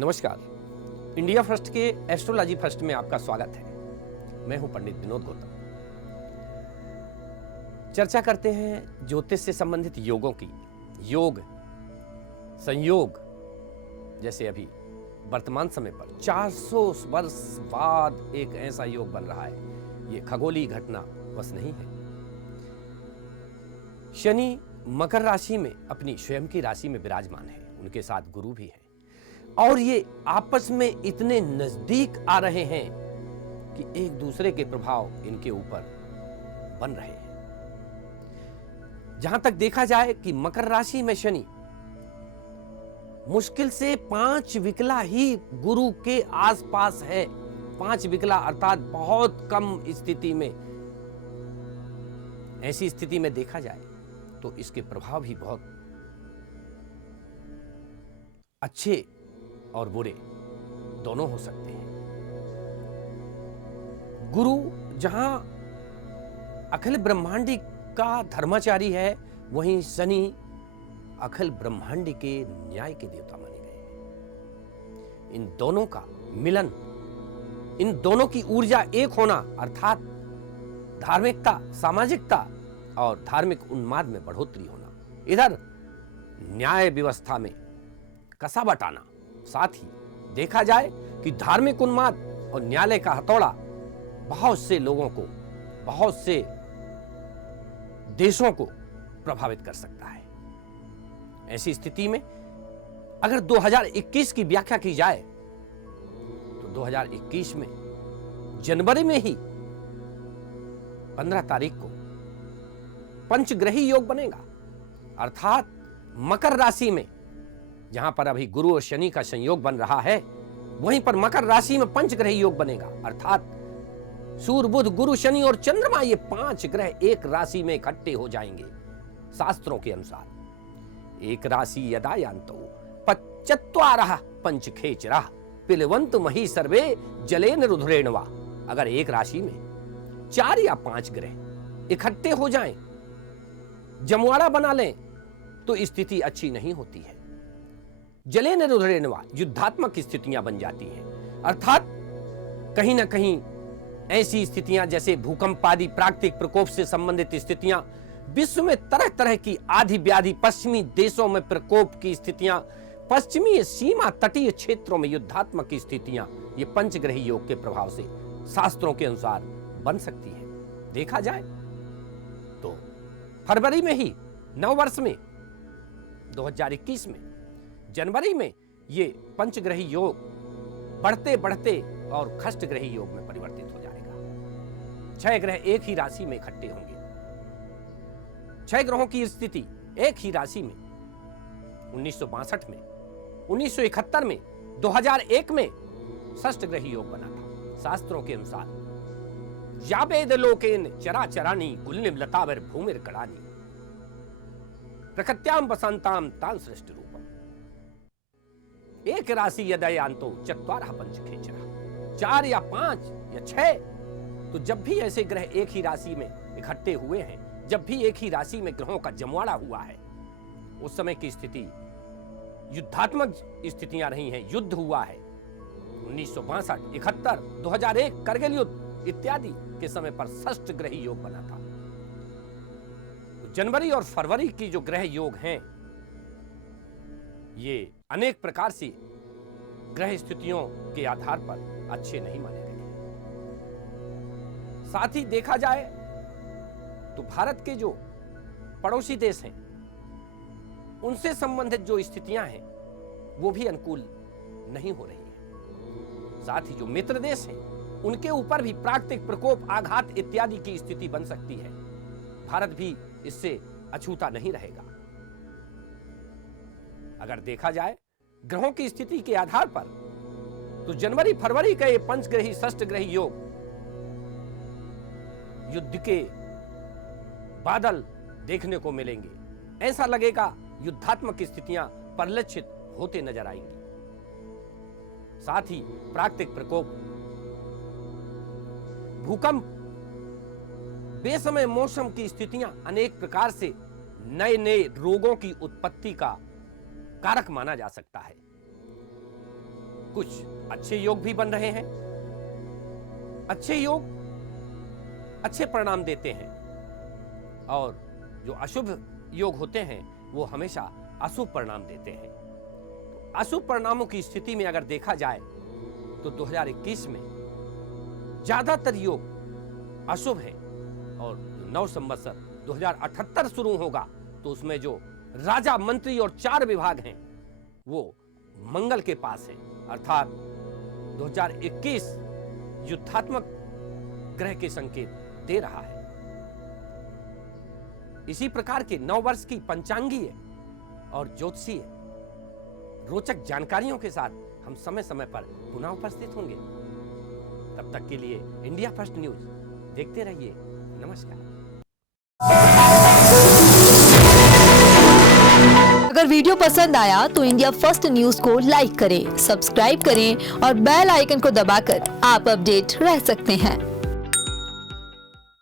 नमस्कार। India first के astrology first में आपका स्वागत है। मैं हूं पंडित विनोद गौतम। चर्चा करते हैं ज्योतिष से संबंधित योगों की। योग, संयोग, जैसे अभी वर्तमान समय पर 400 वर्ष बाद एक ऐसा योग बन रहा है। ये खगोलीय घटना बस नहीं है। शनि मकर राशि में अपनी स्वयं की राशि में विराजमान है, उनके साथ गुरु भी है और ये आपस में इतने नजदीक आ रहे हैं कि एक दूसरे के प्रभाव इनके ऊपर बन रहे हैं। जहां तक देखा जाए कि मकर राशि में शनि मुश्किल से 5 विकला ही गुरु के आसपास है। 5 विकला अर्थात बहुत कम स्थिति में। ऐसी स्थिति में देखा जाए तो इसके प्रभाव भी बहुत अच्छे और बुरे दोनों हो सकते हैं। गुरु जहां अखिल ब्रह्मांडी का धर्माचारी है, वहीं शनि अखिल ब्रह्मांडी के न्याय के देवता माने गए हैं। इन दोनों का मिलन, इन दोनों की ऊर्जा एक होना अर्थात धार्मिकता, सामाजिकता और धार्मिक उन्माद में बढ़ोतरी होना, इधर न्याय व्यवस्था में कसा बटाना। साथ ही देखा जाए कि धार्मिक उन्माद और न्यायालय का हथौड़ा बहुत से लोगों को, बहुत से देशों को प्रभावित कर सकता है। ऐसी स्थिति में अगर 2021 की व्याख्या की जाए तो 2021 में जनवरी में ही 15 तारीख को पंचग्रही योग बनेगा। अर्थात मकर राशि में जहां पर अभी गुरु और शनि का संयोग बन रहा है, वहीं पर मकर राशि में पंचग्रही योग बनेगा। अर्थात सूर्य, बुध, गुरु, शनि और चंद्रमा, ये 5 ग्रह एक राशि में इकट्ठे हो जाएंगे। शास्त्रों के अनुसार एक राशि यदा यान्तो पच्चत्वारः पंचखेचरः पिलवंत मही सर्वे जलेन रुधिरेण वा। अगर एक राशि में 4 या 5 ग्रह इकट्ठे हो जाएं, जमवाड़ा बना लें, तो स्थिति अच्छी नहीं होती है। जलेन रुधिरेण वा, युद्धात्मक स्थितियां बन जाती हैं। अर्थात कहीं ना कहीं ऐसी स्थितियां जैसे भूकंप आदि प्राकृतिक प्रकोप से संबंधित स्थितियां, विश्व में तरह तरह की आदि व्याधि, पश्चिमी देशों में प्रकोप की स्थितियां, पश्चिमी सीमा तटीय क्षेत्रों में युद्धात्मक स्थितियां, ये पंचग्रही योग के प्रभाव से शास्त्रों के अनुसार बन सकती है। देखा जाए तो फरवरी में ही नव वर्ष में 2021 में जनवरी में ये पंचग्रही योग बढ़ते बढ़ते और खष्टग्रही योग में परिवर्तित हो जाएगा। 6 ग्रह एक ही राशि में इकट्ठे होंगे। 6 ग्रहों की स्थिति एक ही राशि में 1962 में, 1971 में, 2001 में षष्ठग्रही योग बना था। शास्त्रों के अनुसार यावेद लोकेन चराचराणि कुल्लिम लतावर भूमिर कड़ानी प्रकृत्याम बसंताम तान सृष्टि रूपम। एक राशि यदयान्तो चत्वारः पंचखेचरः, 4 या 5 या 6। तो जब भी ऐसे ग्रह एक ही राशि में इकट्ठे हुए हैं, जब भी एक ही राशि में ग्रहों का जमवाड़ा हुआ है, उस समय की स्थिति युद्धात्मक स्थितियां रही हैं। युद्ध हुआ है 1962, 71, 2001 करगिल युद्ध इत्यादि के समय पर षष्ठग्रही योग बना था। तो जनवरी और फरवरी की जो ग्रह योग हैं, ये अनेक प्रकार से ग्रह स्थितियों के आधार पर अच्छे नहीं माने गए। साथ ही देखा जाए तो भारत के जो पड़ोसी देश हैं, उनसे संबंधित जो स्थितियां हैं, वो भी अनुकूल नहीं हो रही हैं। साथ ही जो मित्र देश हैं, उनके ऊपर भी प्राकृतिक प्रकोप, आघात इत्यादि की स्थिति बन सकती है। भारत भी इससे अछूता नहीं रहेगा। अगर देखा जाए ग्रहों की स्थिति के आधार पर, तो जनवरी फरवरी का ये पंचग्रही षष्ठग्रही योग युद्ध के बादल देखने को मिलेंगे। ऐसा लगेगा युद्धात्मक स्थितियां परिलक्षित होते नजर आएंगी। साथ ही प्राकृतिक प्रकोप, भूकंप, बेसमय मौसम की स्थितियां अनेक प्रकार से नए नए रोगों की उत्पत्ति का कारक माना जा सकता है। कुछ अच्छे योग भी बन रहे हैं। अच्छे योग अच्छे परिणाम देते हैं और जो अशुभ योग होते हैं वो हमेशा अशुभ परिणाम देते हैं। तो अशुभ परिणामों की स्थिति में अगर देखा जाए तो 2021 में ज्यादातर योग अशुभ हैं और नव संवत्सर 2078 शुरू होगा तो उसमें जो राजा, मंत्री और 4 विभाग हैं वो मंगल के पास हैं, अर्थात 2021 युद्धात्मक ग्रह के संकेत दे रहा है। इसी प्रकार के नववर्ष की पंचांगीय और ज्योतिषीय रोचक जानकारियों के साथ हम समय समय पर पुनः उपस्थित होंगे। तब तक के लिए इंडिया फर्स्ट न्यूज देखते रहिए। नमस्कार। अगर वीडियो पसंद आया तो इंडिया फर्स्ट न्यूज को लाइक करें, सब्सक्राइब करें और बेल आइकन को दबाकर आप अपडेट रह सकते हैं।